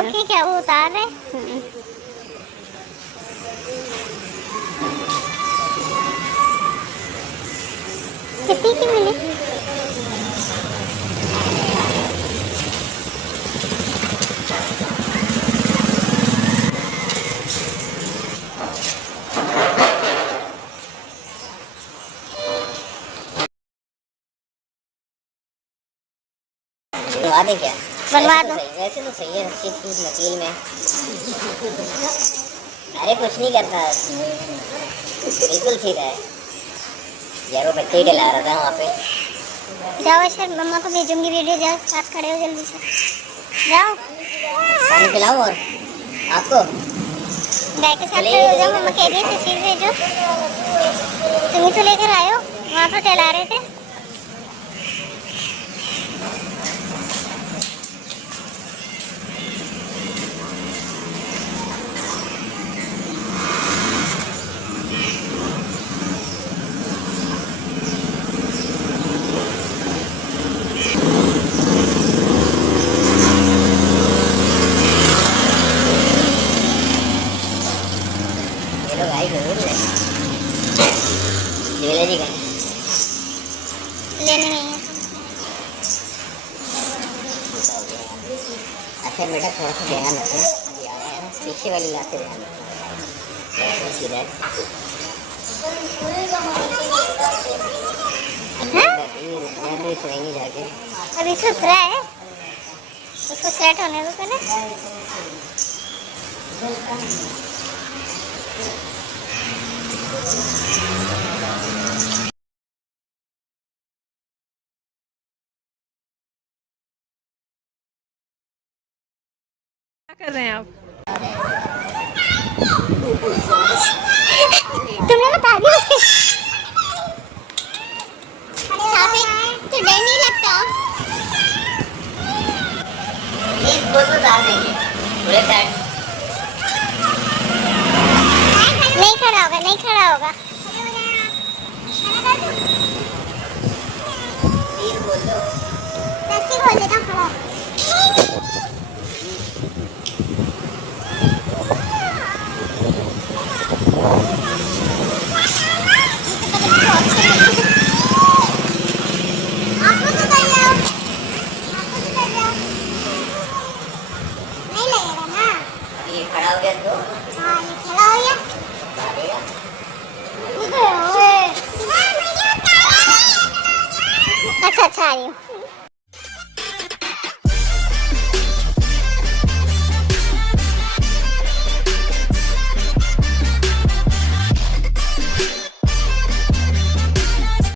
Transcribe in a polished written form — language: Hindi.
ओके क्या वो उतार रहे? कितनी की मिली? बनवा दे क्या? बनवा दो। वैसे तो सही है किस मकील में। अरे कुछ नहीं करता, बिल्कुल ठीक है यार। वो बच्चे के ला रहा था वहाँ पे। जाओ सर, मम्मा को भेजूंगी वीडियो। जाओ पास खड़े हो जल्दी से, जाओ। पानी पिलाऊं और आपको? गाय के साथ खड़े हो जाओ। मम्मा कह रही है तस्वीर भेजो। तुम ही तो लेकर आए हो, वहाँ पर टहला रहे थे। भाई जरूर ले जी गए लेने नहीं है। अच्छा बेटा थोड़ा सा ध्यान रखें, पीछे वाली लाते ध्यान रखें। जाके अभी सुध रहा है, उसको सेट होने दो पहले। क्या कर रहे हैं आप? तुमने बता दिया उसके? तो डर नहीं लगता? एक बोतल डाल देंगे पूरे साइड। नहीं खड़ा होगा, नहीं खड़ा होगा। बोल दो, रस्सी खोल देता हूँ, खड़ा। ये खड़ा हो गया तो हाँ, ये खड़ा हो गया। अच्छा अच्छा, आ रही हूँ।